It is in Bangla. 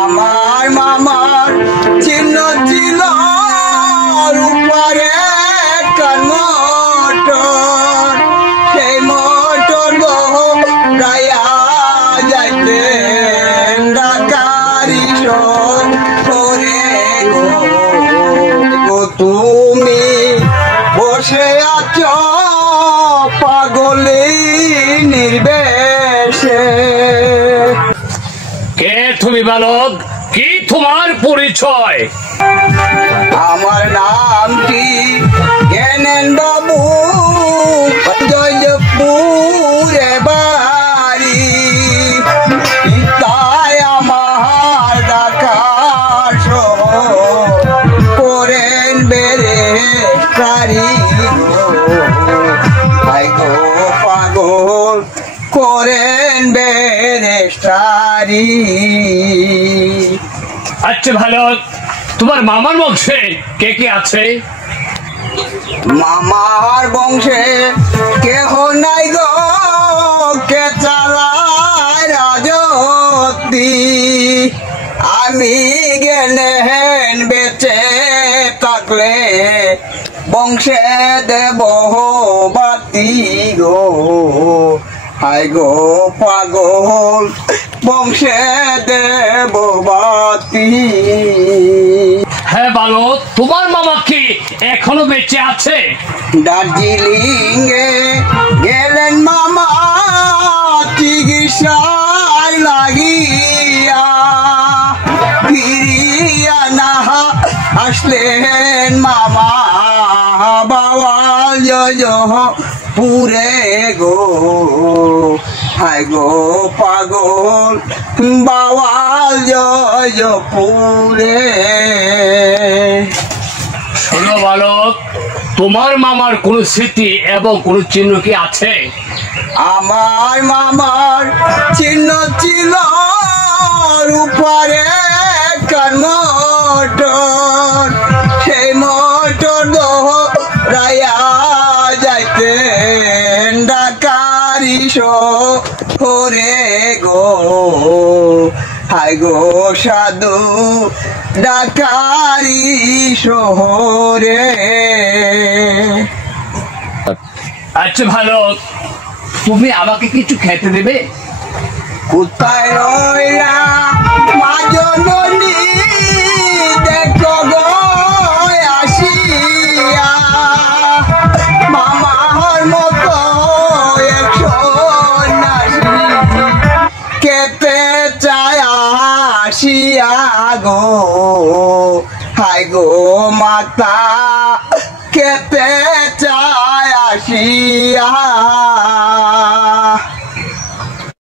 আমার মামার চিহ্ন ছিল রূপারে মটর, সেই মটর দৌড়াইয়া যাইতেন ডাকারি করে গো। তুমি বসে আছো পাগলি নির্বেশে। কে তুমি বালক? কি তোমার পরিচয়? আমার নামটি জ্ঞানেন বাবু, জয়পুরে বাড়ি। তাই আমার ডাকার করেন বেড়ে কারি গো পাগল করেন বেড়ে সারি। আচ্ছা ভালো, তোমার মামার বংশে কে কে আছে? মামার বংশে কেহ নাই গো, কে চালায় রাজত্বী। আমি জ্ঞান বেঁচে থাকলে বংশে দেব বাতি গো। হায় গো পাগল বংশে দেব বাতি। হ্যাঁ বালক, তোমার মামা কি এখনো বেঁচে আছে? দার্জিলিং এ গেলেন মামা চিকিৎসায় লাগিয়া, ফিরিয়া না আসলেন মামা বাওয়াল পুরে গো। হায় গো পাগল বাওয়াল পুরে। শোনো বালক, তোমার মামার কোন স্মৃতি এবং কোন চিহ্ন কি আছে? আমার মামার চিহ্ন ছিল রূপারে মটর, সেই মটর দৌড়াইয়া যাইতেন ডাকারি করে গো। হায় গো সাধু ডাকারি শহরে। আচ্ছা ভালো, তুমি আমাকে কিছু খেতে দেবে? কোথায় রইলা মা জননী, দেখো গো আসিয়া। মামার মতো এক সন্ন্যাসী কেতে চায় আসিয়া গো। হায় গো মাতা কেতে চায় আসিয়া